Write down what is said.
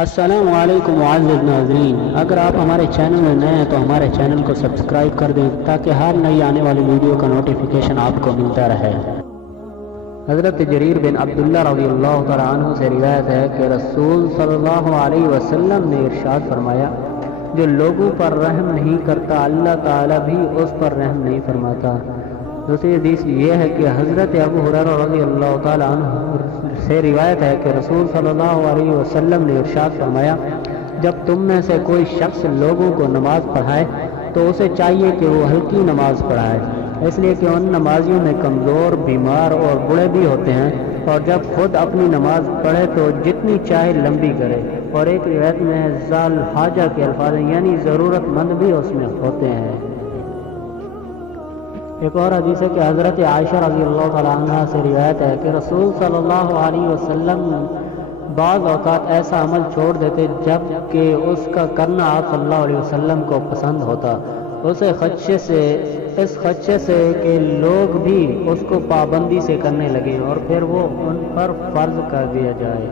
السلام علیکم معزز ناظرین، اگر آپ ہمارے چینل میں نئے ہیں تو ہمارے چینل کو سبسکرائب کر دیں تاکہ ہر نئی آنے والی ویڈیو کا نوٹیفیکیشن آپ کو ملتا رہے۔ حضرت جریر بن عبداللہ رضی اللہ تعالیٰ عنہ سے روایت ہے کہ رسول صلی اللہ علیہ وسلم نے ارشاد فرمایا، جو لوگوں پر رحم نہیں کرتا اللہ تعالیٰ بھی اس پر رحم نہیں فرماتا۔ دوسری حدیث یہ ہے کہ حضرت ابو ہریرہ رضی اللہ تعالیٰ عنہ سے روایت ہے کہ رسول صلی اللہ علیہ وسلم نے ارشاد فرمایا، جب تم میں سے کوئی شخص لوگوں کو نماز پڑھائے تو اسے چاہیے کہ وہ ہلکی نماز پڑھائے، اس لیے کہ ان نمازیوں میں کمزور، بیمار اور بوڑھے بھی ہوتے ہیں، اور جب خود اپنی نماز پڑھے تو جتنی چاہے لمبی کرے۔ اور ایک روایت میں ذال حاجہ کے الفاظ ہیں، یعنی ضرورت مند بھی اس میں ہوتے ہیں۔ ایک اور حدیث ہے کہ حضرت عائشہ رضی اللہ تعالیٰ عنہ سے روایت ہے کہ رسول صلی اللہ علیہ وسلم بعض اوقات ایسا عمل چھوڑ دیتے جب کہ اس کا کرنا آپ صلی اللہ علیہ وسلم کو پسند ہوتا، اس خدشے سے کہ لوگ بھی اس کو پابندی سے کرنے لگے اور پھر وہ ان پر فرض کر دیا جائے۔